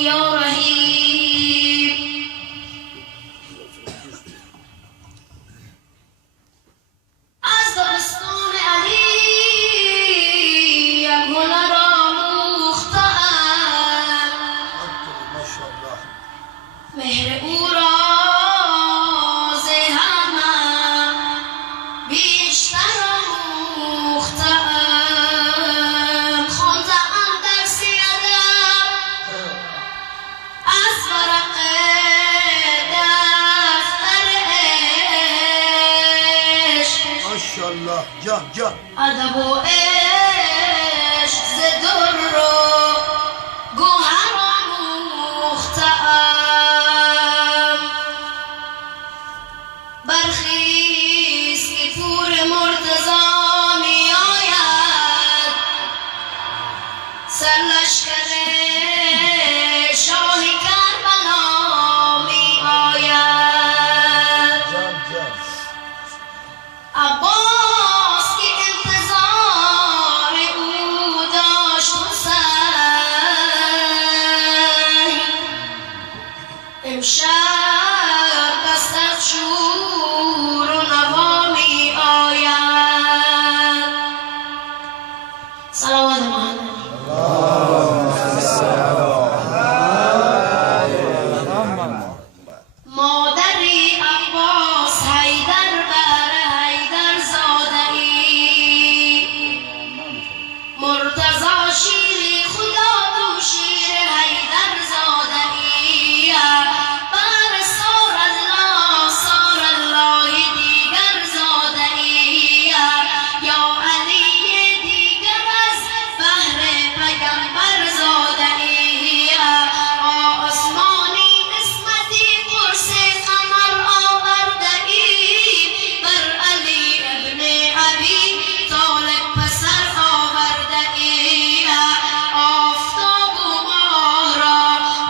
یا رحیم از داستان علی یک هنر آموخته‌ام، مهر او را ز همه بیشتر آموخته‌ام. خوانده‌ام درس ادب از ورق دفتر عشق، ماشاءالله جان جان ادب و عشق ز در و گوهر آموخته‌ام. برخیز که پور مرتضی می آید، سرلشکر شاه کربلا می آید. جان جان عباس که انتظار او داشت حسین، امشب دستت شور و نوا می آید. صلوات محمد. مادری عباس حیدر بر حیدر زاده ای، مرتضی شیر خدا تو شیر حیدر زاده ای. بر سار الله دیگر زاده ای. یا علی دیگر از بهر پیغمبر زاده ای. آسمانی قسمتی قرص قمر آورده ای. بر علی ابن ابی طالب پسر آورده ای. آفتاب و ماه را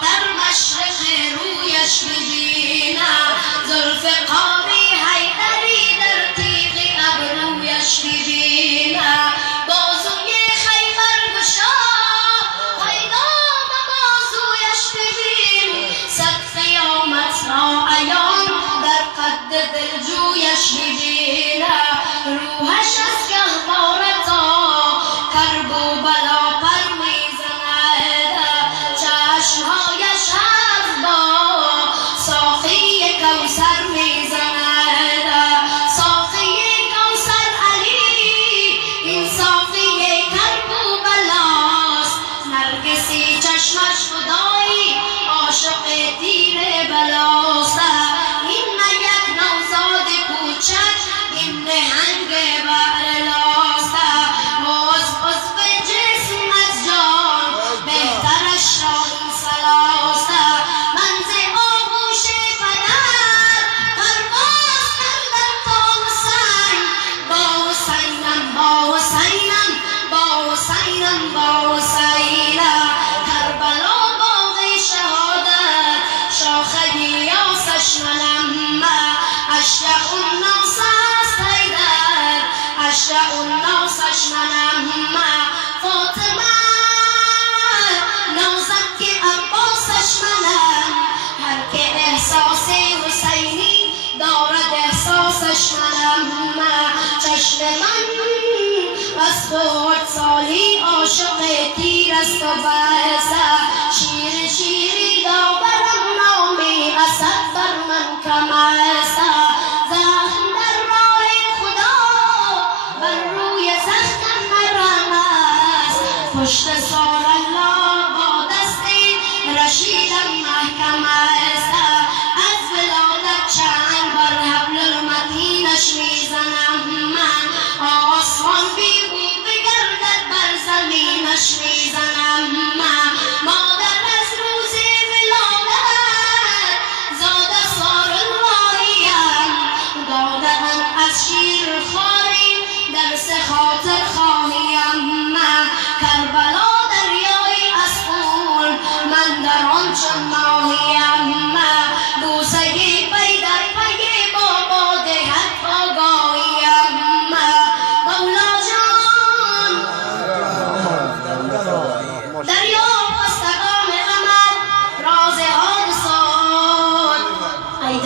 در مشرق رویش ببینم، ذوالفقاری حیدری در تیغ ابرویش ببینم. بازوی خیبر گشا پیدا به بازویش ببین، صد قیامت را عیان در قد دلجویش ببینم. روحش از گهواره تا کرب و بلا پر میزند، چشمهایش از با ساقی کوثر میزند. ساقی کوثر علی، این ساقی کرب و بلاست. نرگسی چشمش خدایی عاشق تیر بلاست. این نه یک نوزاد کوچک، این نهنگ برلاست. عضو جسم از جان بهترش را این صلاست. من ز آغوش پدر پرواز کردم تا حسین. با حسینم با حسینم با حسینم با حسینم. کربلا باغ شهادت شاخه یاسش منم. اشرع الناس است حیدر، اشرع الناسش منم. فاطمه نازد که عباسش منم. هر که احساس حسینی دارد احساسش منم. چشم من بس خردسالی عاشق تیر است و بس. شیر شیری داورم نامی اسد بر من کم است. زخم در راه خدا بر روی زخم مرم است. پشت سار الله با دست رشیدم محکم است. از ولادت چنگ بر حبل المتینش میزنم. آسمان بیهو بگردد بر زمینش میزنم. مادر از روز ولادت زاده سار اللهیم. داده‌ام از شیر خواری درس خاطر خواهیم. کربلا در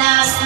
است